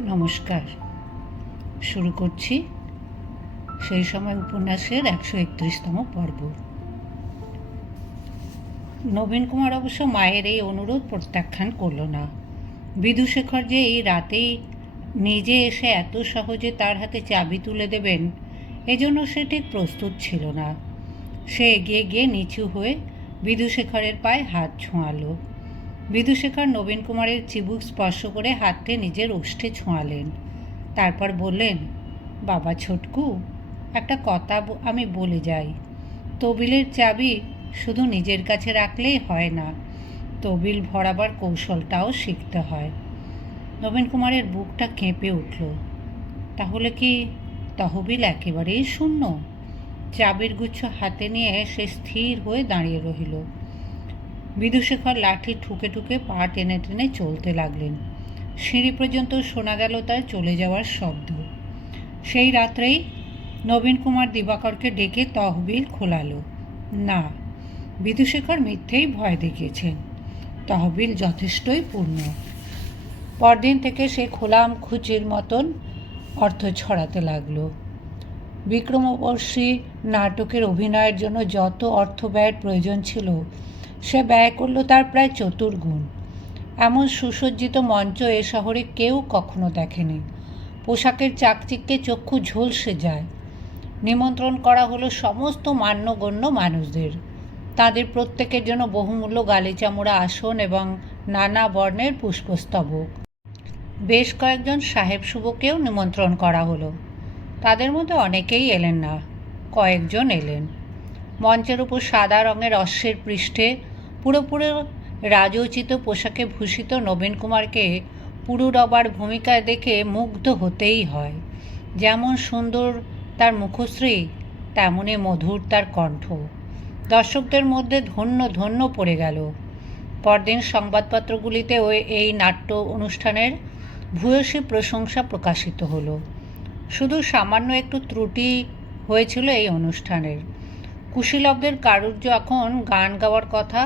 নমস্কার। শুরু করছি সেই সময় উপন্যাসের একশো একত্রিশতম পর্ব। নবীন কুমার অবশ্য মায়ের এই অনুরোধ প্রত্যাখ্যান করল না। বিদুশেখর যে এই রাতেই নিজে এসে এত সহজে তার হাতে চাবি তুলে দেবেন, এজন্য সে ঠিক প্রস্তুত ছিল না। সে এগিয়ে গিয়ে নিচু হয়ে বিদুশেখরের পায়ে হাত ছোঁয়ালো। বিদুশেখর নবীন কুমারের চিবুক স্পর্শ করে হাতটি নিজের ওষ্ঠে ছোঁয়ালেন। তারপর বললেন, বাবা ছোটকু, একটা কথা আমি বলে যাই। তবিলের চাবি শুধু নিজের কাছে রাখলেই হয় না, তবিল ভরাবার কৌশলটাও শিখতে হয়। নবীন কুমারের বুকটা কেঁপে উঠল। তাহলে কি তহবিল একেবারেই শূন্য? চাবির গুচ্ছ হাতে নিয়ে সে স্থির হয়ে দাঁড়িয়ে রহিল। বিদুশেখর লাঠি ঠুকে ঠুকে পা টেনে টেনে চলতে লাগলেন। সিঁড়ি পর্যন্ত শোনা গেল তার চলে যাওয়ার শব্দ। সেই রাত্রেই নবীন কুমার দিবাকরকে ডেকে তহবিল খোলালো। না বিদুশেখর মিথ্যেই ভয় দেখিয়েছেন। তহবিল যথেষ্টই পূর্ণ। পরদিন থেকে সে খোলাম খুচির মতন অর্থ ছড়াতে লাগল। বিক্রমবর্ষী নাটকের অভিনয়ের জন্য যত অর্থ ব্যয়ের প্রয়োজন ছিল সে ব্যয় করল তার প্রায় চতুর্গুণ এমন সুসজ্জিত মঞ্চ এ শহরে কেউ কখনো দেখেনি। পোশাকের চাকচিক্যে চক্ষু ঝলসে যায়। নিমন্ত্রণ করা হলো সমস্ত মান্যগণ্য মানুষদের। তাদের প্রত্যেকের জন্য বহুমূল্য গালিচামড়া আসন এবং নানা বর্ণের পুষ্পস্তবক। বেশ কয়েকজন সাহেব শুভকেও নিমন্ত্রণ করা হলো। তাদের মধ্যে অনেকেই এলেন না, কয়েকজন এলেন। মঞ্চের উপর সাদা রঙের অশ্বের পৃষ্ঠে পুরোপুরি রাজোচিত পোশাকে ভূষিত নবীন কুমারকে পুরুরবার ভূমিকায় দেখে মুগ্ধ হতেই হয়। যেমন সুন্দর তার মুখশ্রী তেমনই মধুর তার কণ্ঠ। দর্শকদের মধ্যে ধন্য ধন্য পড়ে গেল। পরদিন সংবাদপত্রগুলিতেও এই নাট্য অনুষ্ঠানের ভূয়সী প্রশংসা প্রকাশিত হলো। শুধু সামান্য একটু ত্রুটি হয়েছিল এই অনুষ্ঠানের। কুশীলবদের কারুর্য এখন গান গাওয়ার কথা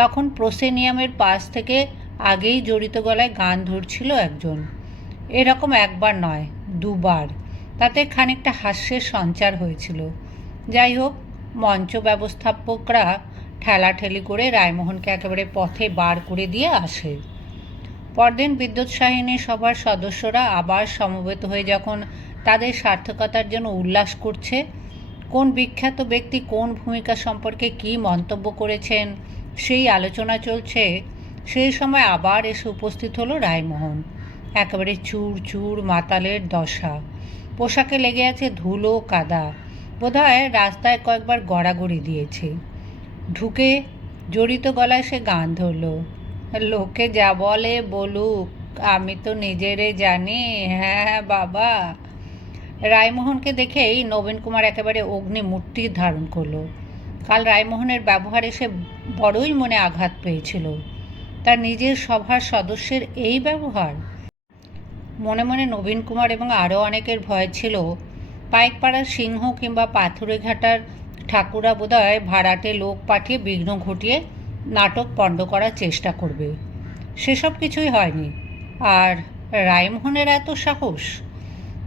তখন প্রসেনিয়ামের পাশ থেকে আগেই জড়িত গলায় গান ধরছিল একজন। এরকম একবার নয়, দুবার। তাতে খানিকটা হাস্যের সঞ্চার হয়েছিল। যাই হোক, মঞ্চ ব্যবস্থাপকরা ঠেলাঠেলি করে রায়মোহনকে একেবারে পথে বার করে দিয়ে আসে। পরদিন বিদ্যুৎ সাহিনী সভার সদস্যরা আবার সমবেত হয়ে যখন তাদের সার্থকতার জন্য উল্লাস করছে, কোন বিখ্যাত ব্যক্তি কোন ভূমিকা সম্পর্কে কী মন্তব্য করেছেন সেই আলোচনা চলছে সেই সময় আবার এসে উপস্থিত হলো রায়মোহন। একেবারে চুর চুর মাতালের দশা। পোশাকে লেগে আছে ধুলো, কাদা। বোধহয় রাস্তায় কয়েকবার গড়াগড়ি দিয়েছে। ঢুকে জড়িত গলায় সে গান ধরলো, লোকে যা বলে বলুক, আমি তো নিজেরে জানি হ্যাঁ বাবা। রায়মোহনকে দেখেই নবীন কুমার একেবারে অগ্নি মূর্তি ধারণ করল। কাল রায়মোহনের ব্যবহারে সে বড়ই মনে আঘাত পেয়েছিল। তার নিজের সভার সদস্যের এই ব্যবহার। মনে মনে নবীন কুমার এবং আরও অনেকের ভয় ছিল, পাইকপাড়ার সিংহ কিংবা পাথুরে ঘাটার ঠাকুরা বোধহয় ভাড়াটে লোক পাঠিয়ে বিঘ্ন ঘটিয়ে নাটক পণ্ড করার চেষ্টা করবে। সেসব কিছুই হয়নি। আর রায়মোহনের এত সাহস?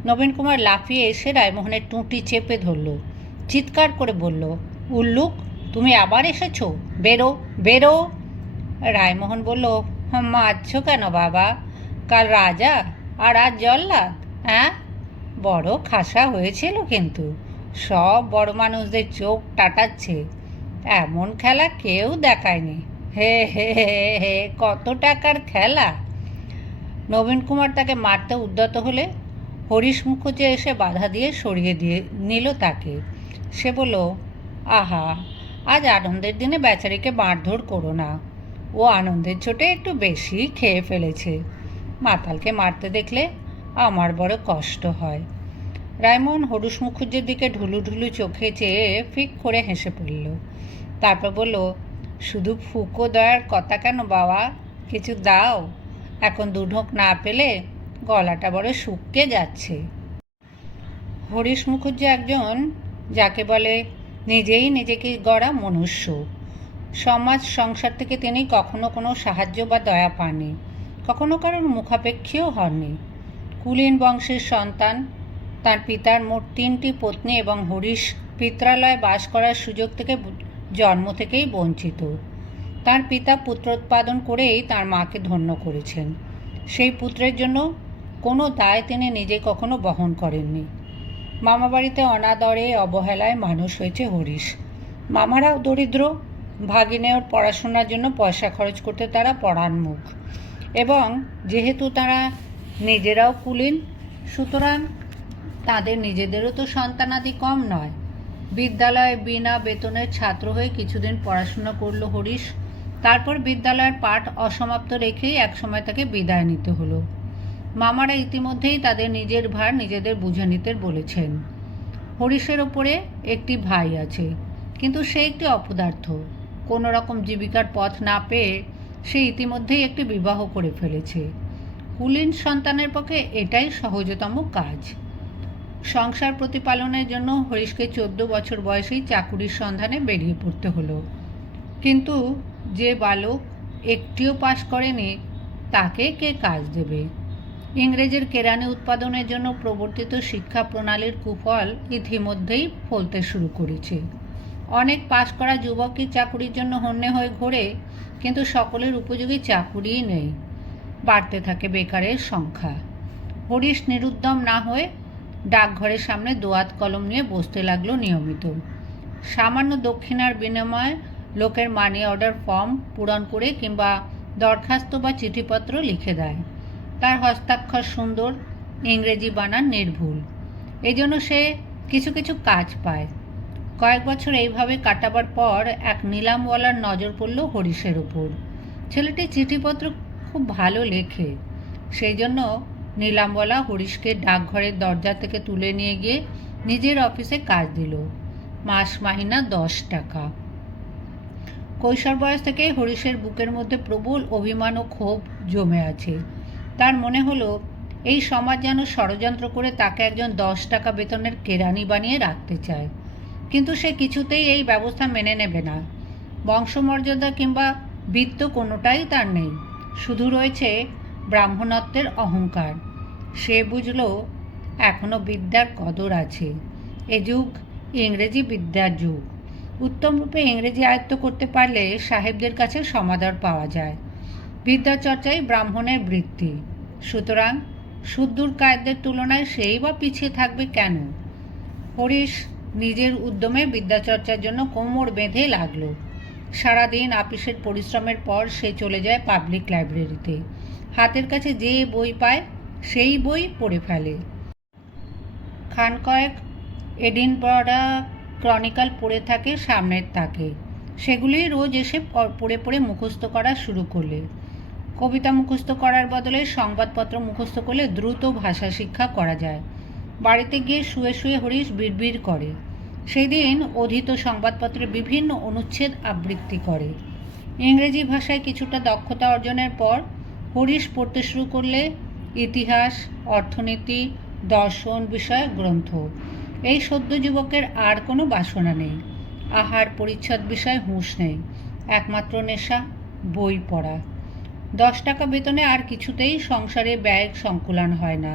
নবীন কুমার লাফিয়ে এসে রায়মোহনের টুঁটি চেপে ধরল, চিৎকার করে বলল উল্লুক, তুমি আবার এসেছ? বেরো বেরো। রায়মোহন বলল, মারছো কেন বাবা? কাল রাজা আর আজ জল্লাদ হ্যাঁ? বড় খাসা হয়েছিল কিন্তু। সব বড় মানুষদের চোখ টাটাচ্ছে। এমন খেলা কেউ দেখায়নি। হে হে হে হে, কত টাকার খেলা। নবীন কুমার তাকে মারতে উদ্যত হলে হরিশ মুখুজ্জে এসে বাধা দিয়ে সরিয়ে দিয়ে নিল তাকে। সে বলল আহা, আজ আনন্দের দিনে বেচারিকে মারধর করো না। ও আনন্দের চোটে একটু বেশি খেয়ে ফেলেছে। মাতালকে মারতে দেখলে আমার বড় কষ্ট হয়। রায়মন হরুষ মুখুজ্জের দিকে ঢুলু ঢুলু চোখে চেয়ে ফিক করে হেসে পড়ল। তারপর বলল, শুধু ফুকো দয়ার কথা কেন বাবা? কিছু দাও। এখন দুঢোক না পেলে গলাটা বড় শুকিয়ে যাচ্ছে। হরিশ মুখুজ্জে একজন, যাকে বলে নিজেই নিজেকে গড়া মনুষ্য। সমাজ সংসার থেকে তিনি কখনো কোনো সাহায্য বা দয়া পাননি, কখনো কারোর মুখাপেক্ষীও হননি। কুলীন বংশের সন্তান, তার পিতার মোট তিনটি পত্নী এবং হরিশ পিত্রালয়ে বাস করার সুযোগ থেকে জন্ম থেকেই বঞ্চিত। তার পিতা পুত্রোৎপাদন করেই তার মাকে ধন্য করেছেন। সেই পুত্রের জন্য কোনো দায় তিনি নিজে কখনো বহন করেননি। মামাবাড়িতে অনাদরে অবহেলায় মানুষ হয়েছে হরিশ। মামারাও দরিদ্র ভাগিনেওর পড়াশোনার জন্য পয়সা খরচ করতে তারা পড়ান মুখ। এবং যেহেতু তারা নিজেরাও কুলীন, সুতরাং তাদের নিজেদেরও তো সন্তানাদি কম নয়। বিদ্যালয়ে বিনা বেতনের ছাত্র হয়ে কিছুদিন পড়াশোনা করল হরিশ। তারপর বিদ্যালয়ের পাঠ অসমাপ্ত রেখেই একসময় তাকে বিদায় নিতে হলো। মামারা ইতিমধ্যেই তাদের নিজের ভার নিজেদের বুঝে নিতে বলেছেন। হরিশের ওপরে একটি ভাই আছে, কিন্তু সে একটি অপদার্থ। কোনো রকম জীবিকার পথ না পেয়ে সে ইতিমধ্যেই একটি বিবাহ করে ফেলেছে। কুলীন সন্তানের পক্ষে এটাই সহজতম কাজ। সংসার প্রতিপালনের জন্য হরিশকে চোদ্দ বছর বয়সেই চাকুরির সন্ধানে বেরিয়ে পড়তে হলো। কিন্তু যে বালক একটিও পাশ করেনি, তাকে কে কাজ দেবে? ইংরেজের কেরানি উৎপাদনের জন্য প্রবর্তিত শিক্ষা প্রণালীর কুফল ইতিমধ্যেই ফলতে শুরু করেছে। অনেক পাশ করা যুবকই চাকুরির জন্য হন্যে হয়ে ঘোরে, কিন্তু সকলের উপযোগী চাকুরিই নেই। বাড়তে থাকে বেকারের সংখ্যা। হরিশ নিরুদ্যম না হয়ে ডাকঘরের সামনে দোয়াত কলম নিয়ে বসতে লাগল নিয়মিত। সামান্য দক্ষিণার বিনিময়ে লোকের মানি অর্ডার ফর্ম পূরণ করে কিংবা দরখাস্ত বা চিঠিপত্র লিখে দেয়। তার হস্তাক্ষর সুন্দর, ইংরেজি বানান নির্ভুল। এই জন্য সে কিছু কিছু কাজ পায়। কয়েক বছর এইভাবে কাটাবার পর এক নিলামওয়ালার নজর পড়ল হরিশের উপর। ছেলেটি চিঠিপত্র খুব ভালো লেখে। সেই জন্য নিলামওয়ালা হরিশকে ডাকঘরের দরজা থেকে তুলে নিয়ে গিয়ে নিজের অফিসে কাজ দিল। মাস মাহিনা দশ টাকা। কৈশোর বয়স থেকেই হরিশের বুকের মধ্যে প্রবল অভিমান ও ক্ষোভ জমে আছে। তার মনে হলো, এই সমাজ যেন ষড়যন্ত্র করে তাকে একজন দশ টাকা বেতনের কেরানি বানিয়ে রাখতে চায়। কিন্তু সে কিছুতেই এই ব্যবস্থা মেনে নেবে না। বংশমর্যাদা কিংবা বৃত্ত কোনোটাই তার নেই। শুধু রয়েছে ব্রাহ্মণত্বের অহংকার। সে বুঝল এখনও বিদ্যার কদর আছে। এ যুগ ইংরেজি বিদ্যার যুগ। উত্তমরূপে ইংরেজি আয়ত্ত করতে পারলে সাহেবদের কাছে সমাদর পাওয়া যায়। বিদ্যা চর্চাই ব্রাহ্মণের বৃত্তি। সুতরাং সুদূর কায়দের তুলনায় সেই বা পিছিয়ে থাকবে কেন? হরিশ নিজের উদ্যমে বিদ্যাচর্চার জন্য কোমর বেঁধে লাগল। সারাদিন আপিসের পরিশ্রমের পর সে চলে যায় পাবলিক লাইব্রেরিতে। হাতের কাছে যে বই পায়, সেই বই পড়ে ফেলে। খান কয়েক এডিন এডিনবরা ক্রনিকাল পড়ে থাকে সামনের তাকে। সেগুলি রোজ এসে পড়ে পড়ে মুখস্থ করা শুরু করলে। কবিতা মুখস্থ করার বদলে সংবাদপত্র মুখস্থ করলে দ্রুত ভাষা শিক্ষা করা যায়। বাড়িতে গিয়ে শুয়ে শুয়ে হরিশ বিড়বিড় করে। সেই দিন অধীত সংবাদপত্রে বিভিন্ন অনুচ্ছেদ আবৃত্তি করে। ইংরেজি ভাষায় কিছুটা দক্ষতা অর্জনের পর হরিশ পড়তে শুরু করলে ইতিহাস, অর্থনীতি, দর্শন বিষয়ক গ্রন্থ। এই সদ্য যুবকের আর কোনো বাসনা নেই। আহার পরিচ্ছদ বিষয়ে হুঁশ নেই। একমাত্র নেশা বই পড়া। দশ টাকা বেতনে আর কিছুতেই সংসারে ব্যয় সংকুলান হয় না।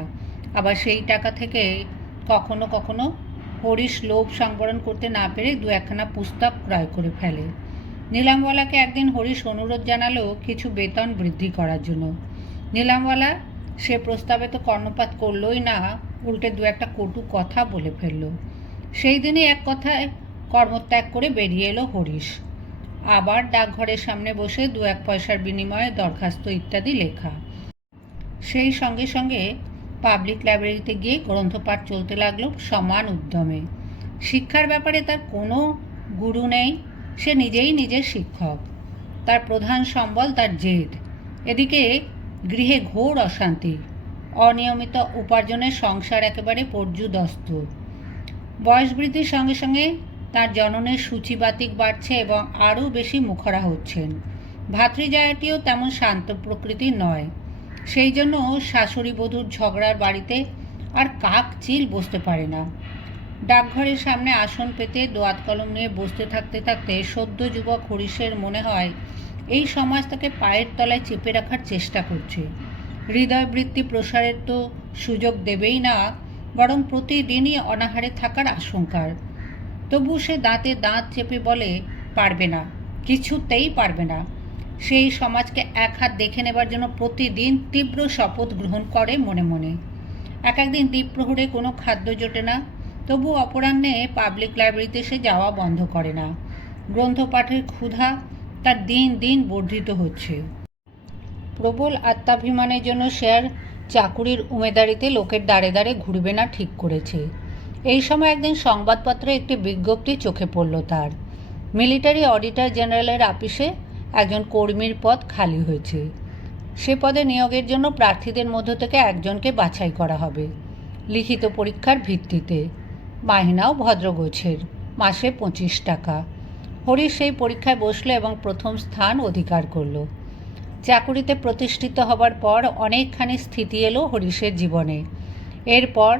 আবার সেই টাকা থেকে কখনো কখনো হরিশ লোভ সংবরণ করতে না পেরে দু একখানা পুস্তক ক্রয় করে ফেলে। নীলামওয়ালাকে একদিন হরিশ অনুরোধ জানালো কিছু বেতন বৃদ্ধি করার জন্য। নীলামওয়ালা, সে প্রস্তাবে তো কর্ণপাত করলই না, উল্টে দু একটা কটু কথা বলে ফেলল। সেই দিনই এক কথায় কর্মত্যাগ করে বেরিয়ে এলো হরিশ। আবার ডাকঘরের সামনে বসে দু এক পয়সার বিনিময়ে দরখাস্ত ইত্যাদি লেখা। সেই সঙ্গে সঙ্গে পাবলিক লাইব্রেরিতে গিয়ে গ্রন্থপাঠ চলতে লাগল সমান উদ্যমে। শিক্ষার ব্যাপারে তার কোনো গুরু নেই, সে নিজেই নিজের শিক্ষক। তার প্রধান সম্বল তার জেদ। এদিকে গৃহে ঘোর অশান্তি। অনিয়মিত উপার্জনের সংসার একেবারে পর্যুদস্ত। বয়স বৃদ্ধির সঙ্গে সঙ্গে তার জননের সূচিবাতিক বাড়ছে এবং আরও বেশি মুখরা হচ্ছেন। ভাতৃজায়াটিও তেমন শান্ত প্রকৃতির নয়। সেই জন্য শাশুড়ি বধূর ঝগড়ার বাড়িতে আর কাক চিল বসতে পারে না। ডাকঘরের সামনে আসন পেতে দোয়াত কলম নিয়ে বসতে থাকতে থাকতে সদ্য যুবক হরিশের মনে হয়, এই সমাজ তাকে পায়ের তলায় চেপে রাখার চেষ্টা করছে। হৃদয়বৃত্তি প্রসারের তো সুযোগ দেবেই না, বরং প্রতিদিনই অনাহারে থাকার আশঙ্কার। তবু সে দাঁতে দাঁত চেপে বলে, পারবে না, কিছুতেই পারবে না। সেই সমাজকে এক হাত দেখে নেবার জন্য প্রতিদিন তীব্র শপথ গ্রহণ করে মনে মনে। এক একদিন দ্বীপ্রহরে কোনো খাদ্য জোটে না, তবু অপরাহ্নে পাবলিক লাইব্রেরিতে সে যাওয়া বন্ধ করে না। গ্রন্থ পাঠের ক্ষুধা তার দিন দিন বর্ধিত হচ্ছে। প্রবল আত্মাভিমানের জন্য সে আর চাকুরির উমেদারিতে লোকের দাঁড়ে দাঁড়ে ঘুরবে না ঠিক করেছে। এই সময় একদিন সংবাদপত্রে একটি বিজ্ঞপ্তি চোখে পড়ল তার। মিলিটারি অডিটর জেনারেলের আপিসে একজন কর্মীর পদ খালি হয়েছে। সে পদে নিয়োগের জন্য প্রার্থীদের মধ্য থেকে একজনকে বাছাই করা হবে, লিখিত পরীক্ষার ভিত্তিতে। মাহিনাও ভদ্রগোছের, মাসে পঁচিশ টাকা। হরিশ সেই পরীক্ষায় বসল এবং প্রথম স্থান অধিকার করল। চাকুরিতে প্রতিষ্ঠিত হবার পর অনেকখানি স্থিতি এলো হরিশের জীবনে। এরপর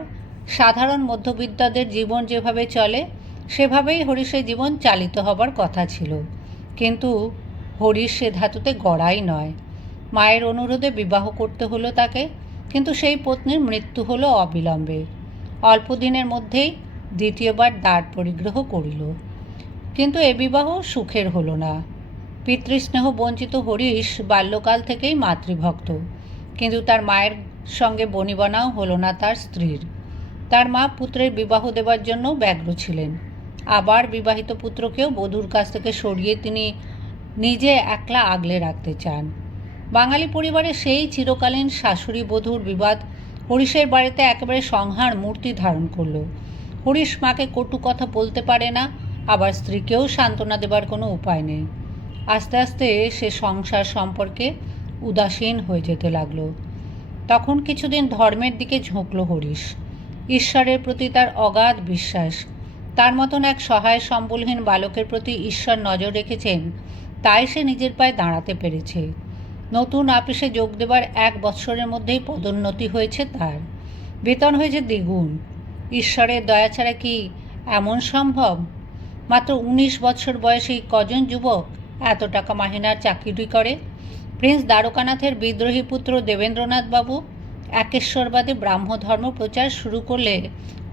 সাধারণ মধ্যবিত্তদের জীবন যেভাবে চলে, সেভাবেই হরিশের জীবন চালিত হবার কথা ছিল। কিন্তু হরিশ সে ধাতুতে গড়াই নয়। মায়ের অনুরোধে বিবাহ করতে হলো তাকে, কিন্তু সেই পত্নীর মৃত্যু হলো অবিলম্বে। অল্প দিনের মধ্যেই দ্বিতীয়বার দ্বার পরিগ্রহ করিল। কিন্তু এ বিবাহ সুখের হলো না। পিতৃস্নেহ বঞ্চিত হরিশ বাল্যকাল থেকেই মাতৃভক্ত। কিন্তু তার মায়ের সঙ্গে বনিবনাও হলো না তার স্ত্রীর। তার মা পুত্রের বিবাহ দেবার জন্য ব্যগ্র ছিলেন। আবার বিবাহিত পুত্রকেও বধূর কাছ থেকে সরিয়ে তিনি নিজে একলা আগলে রাখতে চান। বাঙালি পরিবারে সেই চিরকালীন শাশুড়ি বধূর বিবাদ হরিশের বাড়িতে একেবারে সংহার মূর্তি ধারণ করল। হরিশ মাকে কটু কথা বলতে পারে না, আবার স্ত্রীকেও সান্ত্বনা দেবার কোনো উপায় নেই। আস্তে আস্তে সে সংসার সম্পর্কে উদাসীন হয়ে যেতে লাগল। তখন কিছুদিন ধর্মের দিকে ঝুঁকলো হরিশ। ঈশ্বরের প্রতি তার অগাধ বিশ্বাস। তার মতন এক সহায় সম্বলহীন বালকের প্রতি ঈশ্বর নজর রেখেছেন, তাই সে নিজের পায়ে দাঁড়াতে পেরেছে। নতুন আপিসে যোগ দেবার এক বৎসরের মধ্যেই পদোন্নতি হয়েছে তার। বেতন হয়েছে দ্বিগুণ। ঈশ্বরের দয়া ছাড়া কি এমন সম্ভব? মাত্র উনিশ বছর বয়সী কজন যুবক এত টাকা মাহিনার চাকরি করে? প্রিন্স দ্বারকানাথের বিদ্রোহী পুত্র দেবেন্দ্রনাথ বাবু একেশ্বরবাদী ব্রাহ্ম ধর্ম প্রচার শুরু করলে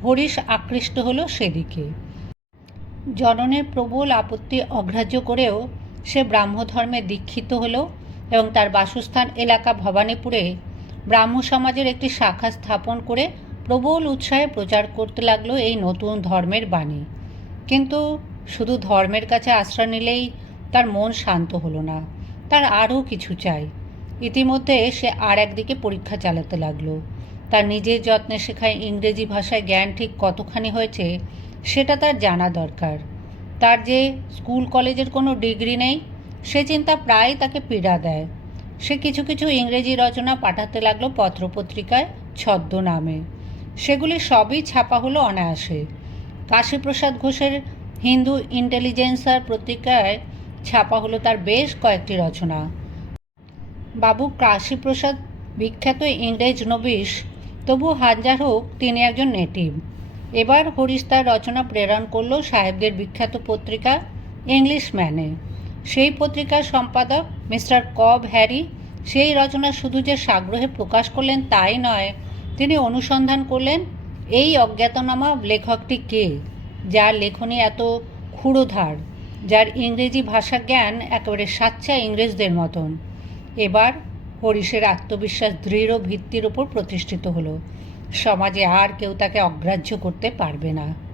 হরিশ আকৃষ্ট হলো সেদিকে। জননের প্রবল আপত্তি অগ্রাহ্য করেও সে ব্রাহ্মধর্মে দীক্ষিত হলো এবং তার বাসস্থান এলাকা ভবানীপুরে ব্রাহ্ম সমাজের একটি শাখা স্থাপন করে প্রবল উৎসাহে প্রচার করতে লাগল এই নতুন ধর্মের বাণী। কিন্তু শুধু ধর্মের কাছে আশ্রয় নিলেই তার মন শান্ত হলো না, তার আরও কিছু চাই। ইতিমধ্যে সে আর একদিকে পরীক্ষা চালাতে লাগল। তার নিজের যত্নে শেখায় ইংরেজি ভাষায় জ্ঞান ঠিক কতখানি হয়েছে, সেটা তার জানা দরকার। তার যে স্কুল কলেজের কোনো ডিগ্রি নেই, সে চিন্তা প্রায় তাকে পীড়া দেয়। সে কিছু কিছু ইংরেজি রচনা পাঠাতে লাগল পত্রপত্রিকায় ছদ্ম নামে সেগুলি সবই ছাপা হলো অনায়াসে। কাশীপ্রসাদ ঘোষের হিন্দু ইন্টেলিজেন্সার পত্রিকায় ছাপা হলো তার বেশ কয়েকটি রচনা। বাবু কাশীপ্রসাদ, বিখ্যাত ইংরেজ নবিশ তবু হাজার হোক, তিনি একজন নেটিভ এবার হরিশ তার রচনা প্রেরণ করল সাহেবদের বিখ্যাত পত্রিকা ইংলিশ ম্যানে সেই পত্রিকার সম্পাদক মিস্টার কব হ্যারি সেই রচনা শুধু যে সাগ্রহে প্রকাশ করলেন তাই নয়, তিনি অনুসন্ধান করলেন এই অজ্ঞাতনামা লেখকটি কে? যার লেখনী এত ক্ষুরোধার, যার ইংরেজি ভাষা জ্ঞান একেবারে সাচ্চা ইংরেজদের মতন। এবার হরিশের আত্মবিশ্বাস দৃঢ় ভিত্তির ওপর প্রতিষ্ঠিত হলো। সমাজে আর কেউ তাকে অগ্রাহ্য করতে পারবে না।